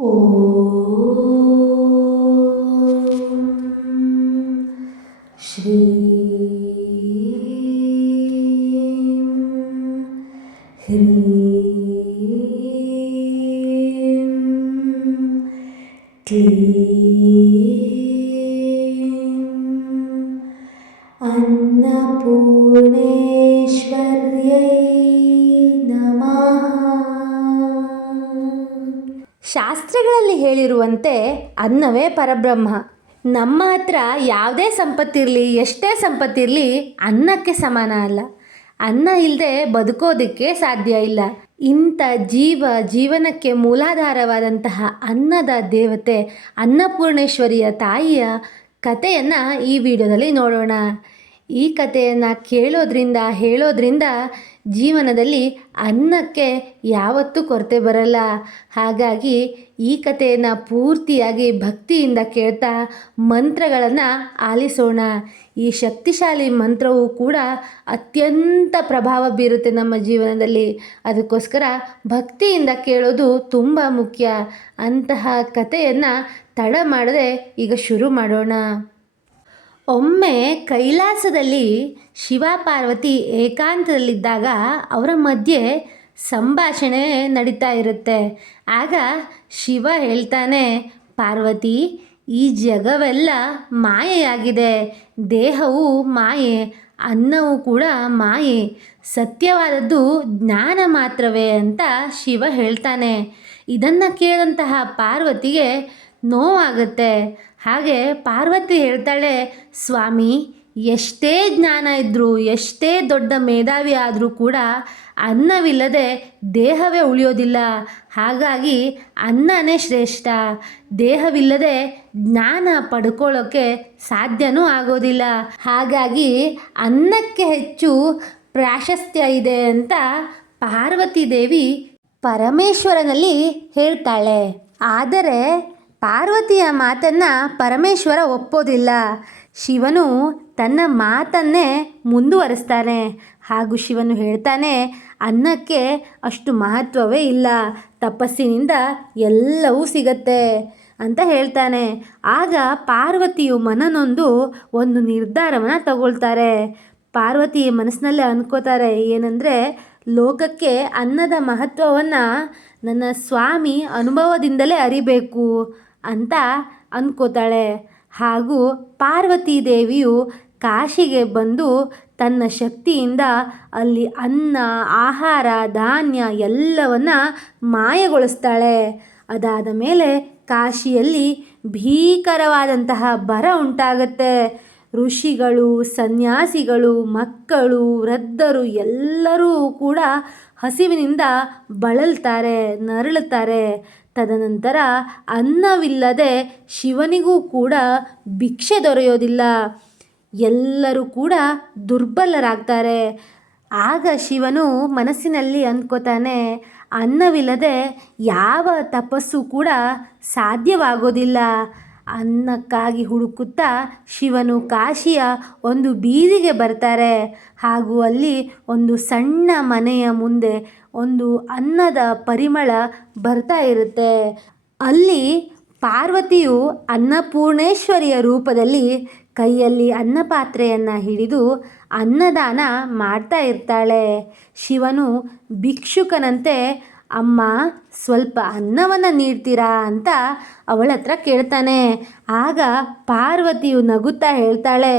ಓಂ ಶ್ರೀ ಹ್ರೀಂ ಕ್ಲೀಂ ಅನ್ನಪೂರ್ಣೇಶ್ವರ್ಯೈ ನಮಃ. ಶಾಸ್ತ್ರಗಳಲ್ಲಿ ಹೇಳಿರುವಂತೆ ಅನ್ನವೇ ಪರಬ್ರಹ್ಮ. ನಮ್ಮ ಹತ್ರ ಯಾವುದೇ ಸಂಪತ್ತಿರಲಿ, ಎಷ್ಟೇ ಸಂಪತ್ತಿರಲಿ, ಅನ್ನಕ್ಕೆ ಸಮಾನ ಅಲ್ಲ. ಅನ್ನ ಇಲ್ಲದೆ ಬದುಕೋದಕ್ಕೆ ಸಾಧ್ಯ ಇಲ್ಲ. ಇಂಥ ಜೀವನಕ್ಕೆ ಮೂಲಾಧಾರವಾದಂತಹ ಅನ್ನದ ದೇವತೆ ಅನ್ನಪೂರ್ಣೇಶ್ವರಿಯ ತಾಯಿಯ ಕಥೆಯನ್ನು ಈ ವಿಡಿಯೋದಲ್ಲಿ ನೋಡೋಣ. ಈ ಕಥೆಯನ್ನು ಹೇಳೋದ್ರಿಂದ ಜೀವನದಲ್ಲಿ ಅನ್ನಕ್ಕೆ ಯಾವತ್ತೂ ಕೊರತೆ ಬರಲ್ಲ. ಹಾಗಾಗಿ ಈ ಕಥೆಯನ್ನು ಪೂರ್ತಿಯಾಗಿ ಭಕ್ತಿಯಿಂದ ಕೇಳ್ತಾ ಮಂತ್ರಗಳನ್ನು ಆಲಿಸೋಣ. ಈ ಶಕ್ತಿಶಾಲಿ ಮಂತ್ರವು ಕೂಡ ಅತ್ಯಂತ ಪ್ರಭಾವ ಬೀರುತ್ತೆ ನಮ್ಮ ಜೀವನದಲ್ಲಿ. ಅದಕ್ಕೋಸ್ಕರ ಭಕ್ತಿಯಿಂದ ಕೇಳೋದು ತುಂಬ ಮುಖ್ಯ. ಅಂತಹ ಕಥೆಯನ್ನು ತಡ ಮಾಡದೆ ಈಗ ಶುರು ಮಾಡೋಣ. ಒಮ್ಮೆ ಕೈಲಾಸದಲ್ಲಿ ಶಿವ ಪಾರ್ವತಿ ಏಕಾಂತದಲ್ಲಿದ್ದಾಗ ಅವರ ಮಧ್ಯೆ ಸಂಭಾಷಣೆ ನಡೀತಾ ಇರುತ್ತೆ. ಆಗ ಶಿವ ಹೇಳ್ತಾನೆ, ಪಾರ್ವತಿ, ಈ ಜಗವೆಲ್ಲ ಮಾಯೆಯಾಗಿದೆ. ದೇಹವು ಮಾಯೆ, ಅನ್ನವೂ ಕೂಡ ಮಾಯೆ, ಸತ್ಯವಾದದ್ದು ಜ್ಞಾನ ಮಾತ್ರವೇ ಅಂತ ಶಿವ ಹೇಳ್ತಾನೆ. ಇದನ್ನು ಕೇಳಿದಂತಹ ಪಾರ್ವತಿಗೆ ನೋವಾಗುತ್ತೆ. ಹಾಗೆ ಪಾರ್ವತಿ ಹೇಳ್ತಾಳೆ, ಸ್ವಾಮಿ, ಎಷ್ಟೇ ಜ್ಞಾನ ಇದ್ದರೂ, ಎಷ್ಟೇ ದೊಡ್ಡ ಮೇಧಾವಿ ಆದರೂ ಕೂಡ ಅನ್ನವಿಲ್ಲದೆ ದೇಹವೇ ಉಳಿಯೋದಿಲ್ಲ. ಹಾಗಾಗಿ ಅನ್ನನೇ ಶ್ರೇಷ್ಠ. ದೇಹವಿಲ್ಲದೆ ಜ್ಞಾನ ಪಡ್ಕೊಳ್ಳೋಕ್ಕೆ ಸಾಧ್ಯನೂ ಆಗೋದಿಲ್ಲ. ಹಾಗಾಗಿ ಅನ್ನಕ್ಕೆ ಹೆಚ್ಚು ಪ್ರಾಶಸ್ತ್ಯ ಇದೆ ಅಂತ ಪಾರ್ವತಿ ದೇವಿ ಪರಮೇಶ್ವರನಲ್ಲಿ ಹೇಳ್ತಾಳೆ. ಆದರೆ ಪಾರ್ವತಿಯ ಮಾತನ್ನು ಪರಮೇಶ್ವರ ಒಪ್ಪೋದಿಲ್ಲ. ಶಿವನು ತನ್ನ ಮಾತನ್ನೇ ಮುಂದುವರಿಸ್ತಾನೆ. ಹಾಗೂ ಶಿವನು ಹೇಳ್ತಾನೆ, ಅನ್ನಕ್ಕೆ ಅಷ್ಟು ಮಹತ್ವವೇ ಇಲ್ಲ, ತಪಸ್ಸಿನಿಂದ ಎಲ್ಲವೂ ಸಿಗತ್ತೆ ಅಂತ ಹೇಳ್ತಾನೆ. ಆಗ ಪಾರ್ವತಿಯು ಮನನೊಂದು ಒಂದು ನಿರ್ಧಾರವನ್ನು ತಗೊಳ್ತಾರೆ. ಪಾರ್ವತಿ ಮನಸ್ಸಿನಲ್ಲೇ ಅನ್ಕೋತಾರೆ, ಏನಂದರೆ, ಲೋಕಕ್ಕೆ ಅನ್ನದ ಮಹತ್ವವನ್ನು ನನ್ನ ಸ್ವಾಮಿ ಅನುಭವದಿಂದಲೇ ಅರಿಬೇಕು ಅಂತ ಅಂದ್ಕೋತಾಳೆ. ಹಾಗೂ ಪಾರ್ವತಿ ದೇವಿಯು ಕಾಶಿಗೆ ಬಂದು ತನ್ನ ಶಕ್ತಿಯಿಂದ ಅಲ್ಲಿ ಅನ್ನ, ಆಹಾರ, ಧಾನ್ಯ ಎಲ್ಲವನ್ನು ಮಾಯಗೊಳಿಸ್ತಾಳೆ. ಅದಾದ ಮೇಲೆ ಕಾಶಿಯಲ್ಲಿ ಭೀಕರವಾದಂತಹ ಬರ ಉಂಟಾಗತ್ತೆ. ಋಷಿಗಳು, ಸನ್ಯಾಸಿಗಳು, ಮಕ್ಕಳು, ವೃದ್ಧರು ಎಲ್ಲರೂ ಕೂಡ ಹಸಿವಿನಿಂದ ಬಳಲ್ತಾರೆ, ನರಳುತ್ತಾರೆ. ತದನಂತರ ಅನ್ನವಿಲ್ಲದೆ ಶಿವನಿಗೂ ಕೂಡ ಭಿಕ್ಷೆ ದೊರೆಯೋದಿಲ್ಲ. ಎಲ್ಲರೂ ಕೂಡ ದುರ್ಬಲರಾಗ್ತಾರೆ. ಆಗ ಶಿವನು ಮನಸ್ಸಿನಲ್ಲಿ ಅಂದ್ಕೋತಾನೆ, ಅನ್ನವಿಲ್ಲದೆ ಯಾವ ತಪಸ್ಸು ಕೂಡ ಸಾಧ್ಯವಾಗೋದಿಲ್ಲ. ಅನ್ನಕ್ಕಾಗಿ ಹುಡುಕುತ್ತಾ ಶಿವನು ಕಾಶಿಯ ಒಂದು ಬೀದಿಗೆ ಬರ್ತಾರೆ. ಹಾಗೂ ಅಲ್ಲಿ ಒಂದು ಸಣ್ಣ ಮನೆಯ ಮುಂದೆ ಒಂದು ಅನ್ನದ ಪರಿಮಳ ಬರ್ತಾ ಇರುತ್ತೆ. ಅಲ್ಲಿ ಪಾರ್ವತಿಯು ಅನ್ನಪೂರ್ಣೇಶ್ವರಿಯ ರೂಪದಲ್ಲಿ ಕೈಯಲ್ಲಿ ಅನ್ನಪಾತ್ರೆಯನ್ನು ಹಿಡಿದು ಅನ್ನದಾನ ಮಾಡ್ತಾ ಇರ್ತಾಳೆ. ಶಿವನು ಭಿಕ್ಷುಕನಂತೆ, ಅಮ್ಮ, ಸ್ವಲ್ಪ ಅನ್ನವನ್ನು ನೀಡ್ತೀರಾ ಅಂತ ಅವಳ ಹತ್ರ ಕೇಳ್ತಾನೆ. ಆಗ ಪಾರ್ವತಿಯು ನಗುತ್ತಾ ಹೇಳ್ತಾಳೆ,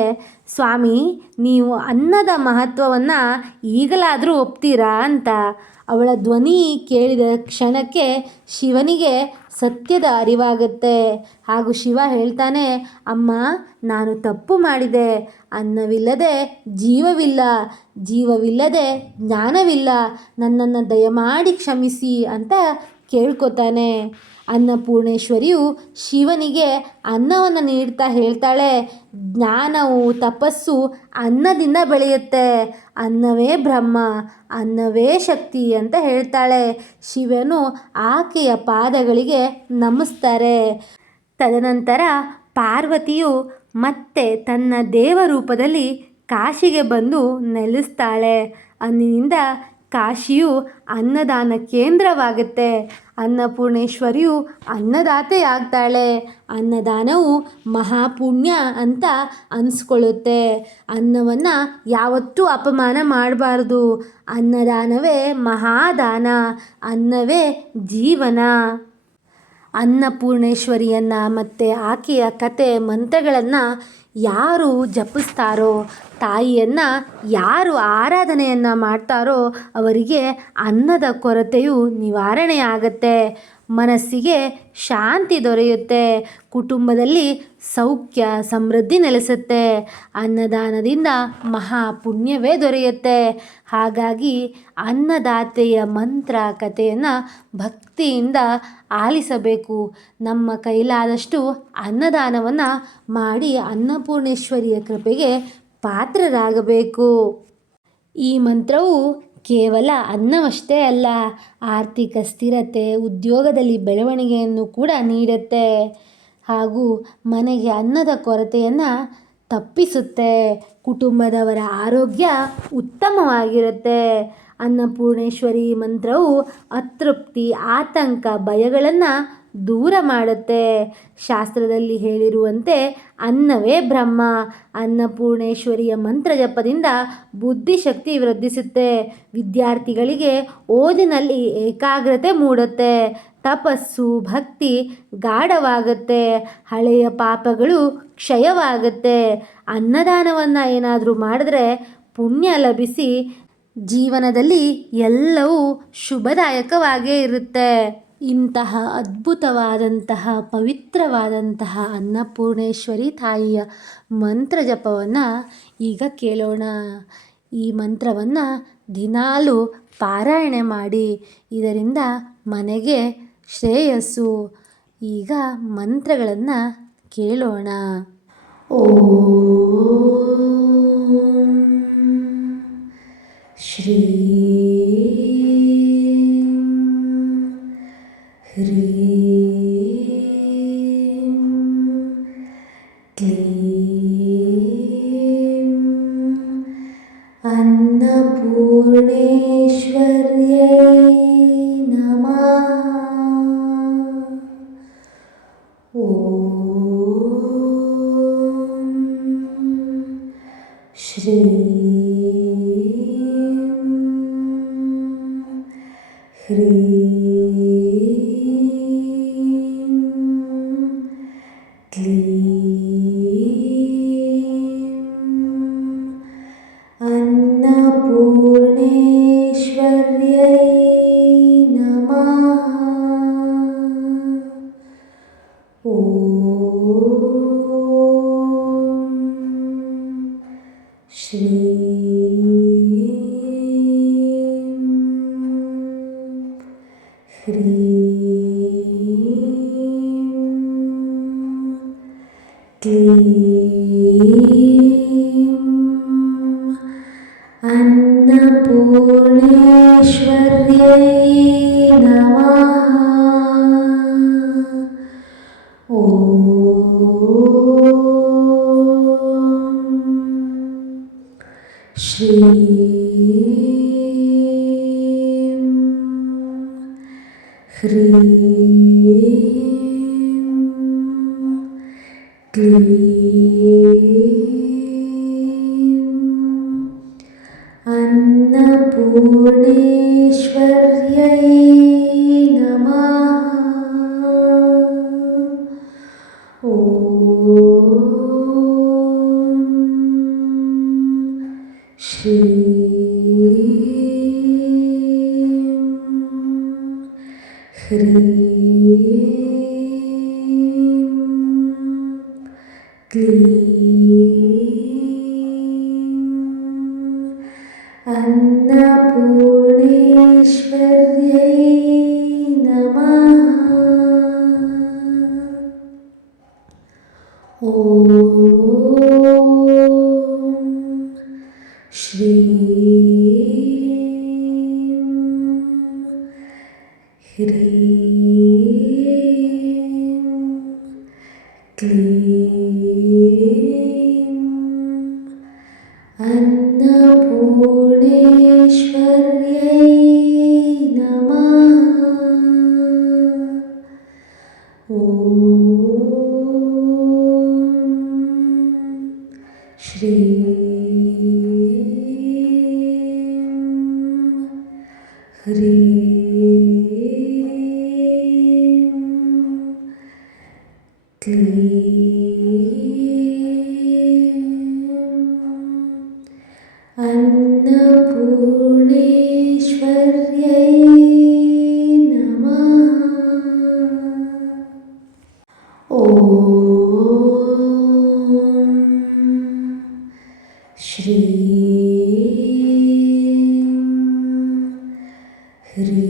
ಸ್ವಾಮಿ, ನೀವು ಅನ್ನದ ಮಹತ್ವವನ್ನು ಈಗಲಾದರೂ ಒಪ್ತೀರಾ ಅಂತ. ಅವಳ ಧ್ವನಿ ಕೇಳಿದ ಕ್ಷಣಕ್ಕೆ ಶಿವನಿಗೆ ಸತ್ಯದ ಅರಿವಾಗುತ್ತೆ. ಹಾಗೂ ಶಿವ ಹೇಳ್ತಾನೆ, ಅಮ್ಮ, ನಾನು ತಪ್ಪು ಮಾಡಿದೆ. ಅನ್ನವಿಲ್ಲದೆ ಜೀವವಿಲ್ಲ, ಜೀವವಿಲ್ಲದೆ ಜ್ಞಾನವಿಲ್ಲ. ನನ್ನನ್ನು ದಯಮಾಡಿ ಕ್ಷಮಿಸಿ ಅಂತ ಕೇಳ್ಕೊತಾನೆ. ಅನ್ನಪೂರ್ಣೇಶ್ವರಿಯು ಶಿವನಿಗೆ ಅನ್ನವನ್ನು ನೀಡ್ತಾ ಹೇಳ್ತಾಳೆ, ಜ್ಞಾನವು, ತಪಸ್ಸು ಅನ್ನದಿಂದ ಬೆಳೆಯುತ್ತೆ. ಅನ್ನವೇ ಬ್ರಹ್ಮ, ಅನ್ನವೇ ಶಕ್ತಿ ಅಂತ ಹೇಳ್ತಾಳೆ. ಶಿವನು ಆಕೆಯ ಪಾದಗಳಿಗೆ ನಮಿಸ್ತಾರೆ. ತದನಂತರ ಪಾರ್ವತಿಯು ಮತ್ತೆ ತನ್ನ ದೇವರೂಪದಲ್ಲಿ ಕಾಶಿಗೆ ಬಂದು ನೆಲೆಸ್ತಾಳೆ. ಅಂದಿನಿಂದ ಕಾಶಿಯು ಅನ್ನದಾನ ಕೇಂದ್ರವಾಗುತ್ತೆ. ಅನ್ನಪೂರ್ಣೇಶ್ವರಿಯು ಅನ್ನದಾತೆಯಾಗ್ತಾಳೆ. ಅನ್ನದಾನವು ಮಹಾಪುಣ್ಯ ಅಂತ ಅನಿಸ್ಕೊಳ್ಳುತ್ತೆ. ಅನ್ನವನ್ನು ಯಾವತ್ತೂ ಅಪಮಾನ ಮಾಡಬಾರ್ದು. ಅನ್ನದಾನವೇ ಮಹಾದಾನ. ಅನ್ನವೇ ಜೀವನ. ಅನ್ನಪೂರ್ಣೇಶ್ವರಿಯನ್ನು ಮತ್ತು ಆಕೆಯ ಕತೆ ಮಂತ್ರಗಳನ್ನು ಯಾರು ಜಪಿಸ್ತಾರೋ, ತಾಯಿಯನ್ನು ಯಾರು ಆರಾಧನೆಯನ್ನು ಮಾಡ್ತಾರೋ ಅವರಿಗೆ ಅನ್ನದ ಕೊರತೆಯು ನಿವಾರಣೆಯಾಗತ್ತೆ. ಮನಸ್ಸಿಗೆ ಶಾಂತಿ ದೊರೆಯುತ್ತೆ. ಕುಟುಂಬದಲ್ಲಿ ಸೌಖ್ಯ ಸಮೃದ್ಧಿ ನೆಲೆಸುತ್ತೆ. ಅನ್ನದಾನದಿಂದ ಮಹಾಪುಣ್ಯವೇ ದೊರೆಯುತ್ತೆ. ಹಾಗಾಗಿ ಅನ್ನದಾತೆಯ ಮಂತ್ರ ಕಥೆಯನ್ನು ಭಕ್ತಿಯಿಂದ ಆಲಿಸಬೇಕು. ನಮ್ಮ ಕೈಲಾದಷ್ಟು ಅನ್ನದಾನವನ್ನು ಮಾಡಿ ಅನ್ನಪೂರ್ಣೇಶ್ವರಿಯ ಕೃಪೆಗೆ ಪಾತ್ರರಾಗಬೇಕು. ಈ ಮಂತ್ರವು ಕೇವಲ ಅನ್ನವಷ್ಟೇ ಅಲ್ಲ, ಆರ್ಥಿಕ ಸ್ಥಿರತೆ, ಉದ್ಯೋಗದಲ್ಲಿ ಬೆಳವಣಿಗೆಯನ್ನು ಕೂಡ ನೀಡುತ್ತೆ ಹಾಗೂ ಮನೆಗೆ ಅನ್ನದ ಕೊರತೆಯನ್ನು ತಪ್ಪಿಸುತ್ತೆ. ಕುಟುಂಬದವರ ಆರೋಗ್ಯ ಉತ್ತಮವಾಗಿರುತ್ತೆ. ಅನ್ನಪೂರ್ಣೇಶ್ವರಿ ಮಂತ್ರವು ಅತೃಪ್ತಿ, ಆತಂಕ, ಭಯಗಳನ್ನು ದೂರ ಮಾಡುತ್ತೆ. ಶಾಸ್ತ್ರದಲ್ಲಿ ಹೇಳಿರುವಂತೆ ಅನ್ನವೇ ಬ್ರಹ್ಮ. ಅನ್ನಪೂರ್ಣೇಶ್ವರಿಯ ಮಂತ್ರ ಜಪದಿಂದ ಬುದ್ಧಿಶಕ್ತಿ ವೃದ್ಧಿಸುತ್ತೆ. ವಿದ್ಯಾರ್ಥಿಗಳಿಗೆ ಓದಿನಲ್ಲಿ ಏಕಾಗ್ರತೆ ಮೂಡುತ್ತೆ. ತಪಸ್ಸು, ಭಕ್ತಿ ಗಾಢವಾಗುತ್ತೆ. ಹಳೆಯ ಪಾಪಗಳು ಕ್ಷಯವಾಗುತ್ತೆ. ಅನ್ನದಾನವನ್ನು ಏನಾದರೂ ಮಾಡಿದ್ರೆ ಪುಣ್ಯ ಲಭಿಸಿ ಜೀವನದಲ್ಲಿ ಎಲ್ಲವೂ ಶುಭದಾಯಕವಾಗೇ ಇರುತ್ತೆ. ಇಂತಹ ಅದ್ಭುತವಾದಂತಹ ಪವಿತ್ರವಾದಂತಹ ಅನ್ನಪೂರ್ಣೇಶ್ವರಿ ತಾಯಿಯ ಮಂತ್ರ ಜಪವನ್ನು ಈಗ ಕೇಳೋಣ. ಈ ಮಂತ್ರವನ್ನು ದಿನಾಲೂ ಪಾರಾಯಣೆ ಮಾಡಿ. ಇದರಿಂದ ಮನೆಗೆ ಶ್ರೇಯಸ್ಸು. ಈಗ ಮಂತ್ರಗಳನ್ನು ಕೇಳೋಣ. ಓಂ ಶ್ರೀ ಹ್ರೀಂ ಕ್ಲೀಂ ಅನ್ನಪೂರ್ಣೇಶ್ವರ್ಯೈ ನಮಃ. ಓಂ ಶ್ರೀಂ ಹ್ರೀಂ ಕ್ಲೀಂ ಅನ್ನಪೂರ್ಣೇಶ್ವರ್ಯೈ ನಮಃ. ಓಂ ಶ್ರೀಂ ಹ್ರೀಂ ಕ್ಲೀಂ ಅನ್ನಪೂರ್ಣೇಶ್ವರ್ಯೈ ನಮಃ. ಓಂ ಶ್ರೀಂ ಹ್ರೀಂ ಕ್ಲೀಂ ಅನ್ನಪೂರ್ಣೇಶ್ವರ್ಯೈ ನಮಃ. ಓಂ ಶ್ರೀಂ ಹ್ರೀಂ ಕ್ಲೀಂ ಅನ್ನಪೂರ್ಣೇಶ್ವರ್ಯೈ ನಮಃ. ಓಂ ಶ್ರೀಂ ಹ್ರೀಂ ಕ್ಲೀಂ ಅನ್ನಪೂರ್ಣೇಶ್ವರ್ಯೈ ಓಂ ಶ್ರೀ ಹ್ರೀಂ ಕ್ಲೀಂ ಅನ್ನಪೂರ್ಣೇಶ್ವರ್ಯೈ ನಮಃ. ಓಂ ಶ್ರೀಂ ಹ್ರೀಂ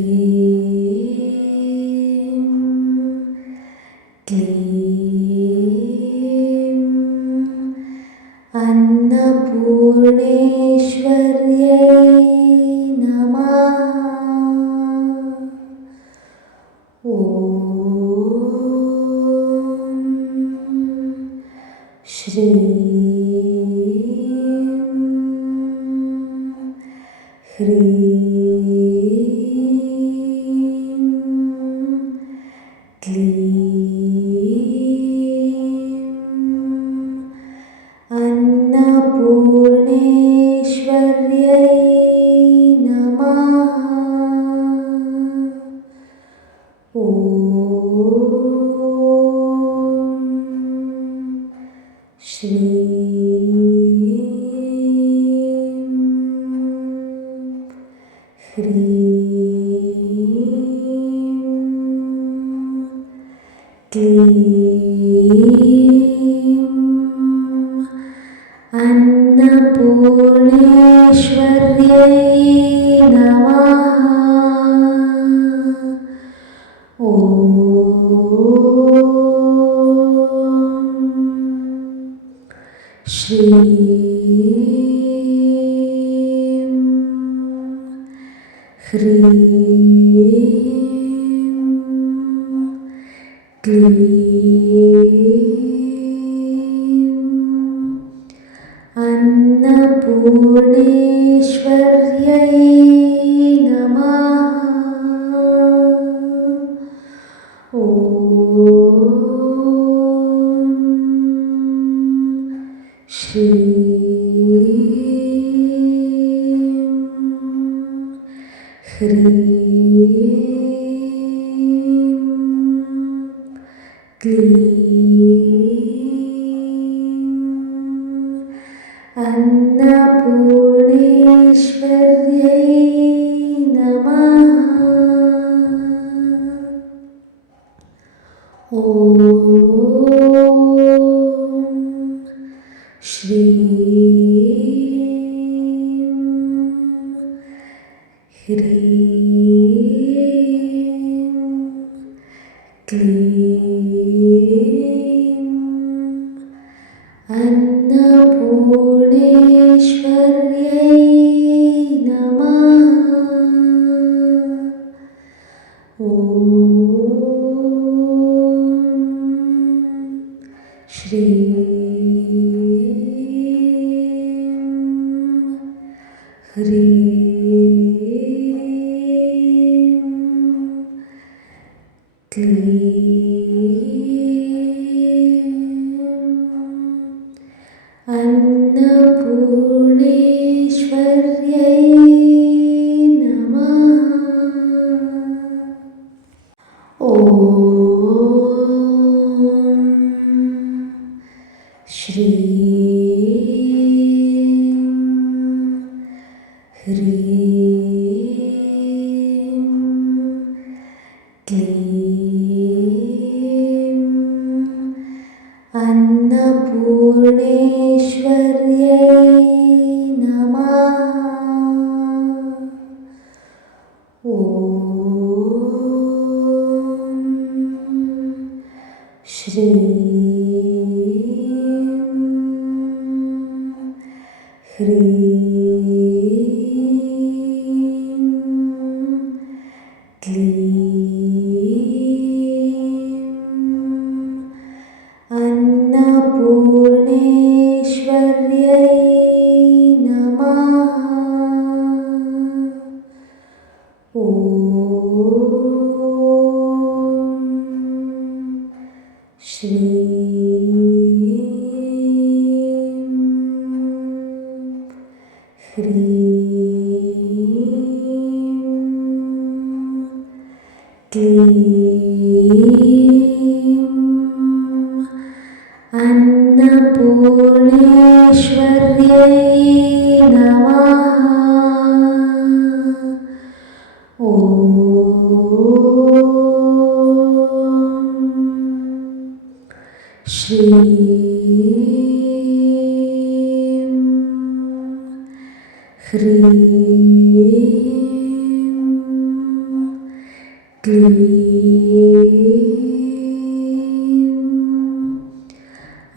ಕ್ಲೀಂ ಅನ್ನಪೂರ್ಣೇಶ್ವರ್ಯೈ ನಮಃ. ಓಂ ಶ್ರೀಂ ಹ್ರೀಂ ಕ್ಲೀಂ ಅನ್ನಪೂರ್ಣೇಶ್ವರ್ಯೈ ನಮಃ. ಓಂ ಶ್ರೀಂ ಹ್ರೀಂ ಕ್ಲೀಂ ಅನ್ನಪೂರ್ಣೇಶ್ವರ್ಯೈ ನಮಃ. ಓಂ ಶ್ರೀಂ ಹ್ರೀಂ ಕ್ಲೀಂ ಅನ್ನಪೂರ್ಣೇಶ್ವರ್ಯೈ ನಮಃ. ಓಂ ಶ್ರೀಂ ಹ್ರೀಂ ಕ್ಲೀಂ ಅನ್ನಪೂರ್ಣೇಶ್ವರ್ಯೈ ನಮಃ. ಓಂ ಶ್ರೀಂ ಹ್ರೀಂ ಕ್ಲೀಂ ಅನ್ನಪೂರ್ಣೇಶ್ವರ್ಯೈ ನಮಃ. ಓಂ ಶ್ರೀಂ ಹ್ರೀಂ ಕ್ಲೀಂ ಅನ್ನಪೂರ್ಣೇಶ್ವರ್ಯೈ ನಮಃ. ಓಂ ಶ್ರೀಂ ಹ್ರೀಂ ಕ್ಲೀಂ ಅನ್ನಪೂರ್ಣೇಶ್ವರ್ಯೈ ನಮಃ. ಓಂ ಶ್ರೀಂ ಹ್ರೀಂ ಕ್ಲೀಂ ಅನ್ನಪೂರ್ಣೇಶ್ವರ್ಯೈ ನಮಃ. ಓಂ श्रीं ह्रीं क्लीं अन्नपूर्णेश्वर्यै नमः। श्रीं ह्रीं क्लीं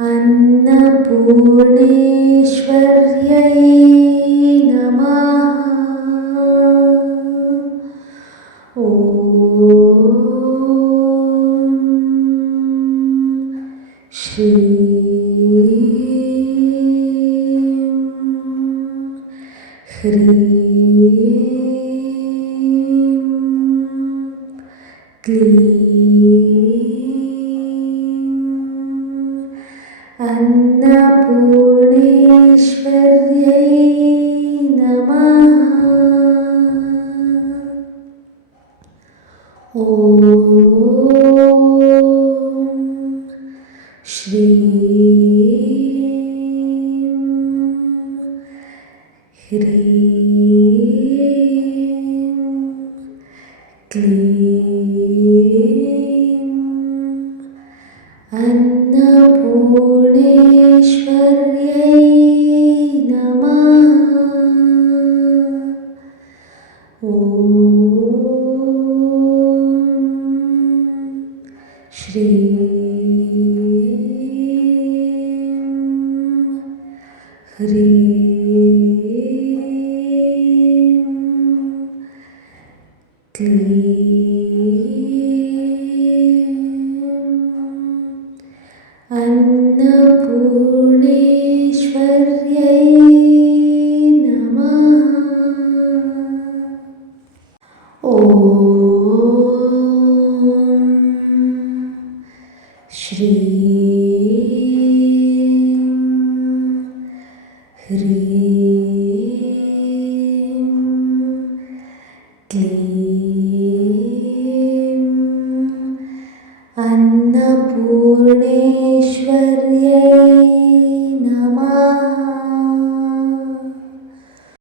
अन्नपूर्णेश्वर्यै नमः। श्रीं ह्रीं क्लीं अन्नपूर्णेश्वर्यै नमः। श्रीं ह्रीं क्लीं अन्नपूर्णेश्वर्यै नमः। श्रीं ह्रीं क्लीं अन्नपूर्णेश्वर्यै नमः। श्रीं ह्रीं क्लीं अन्नपूर्णेश्वर्यै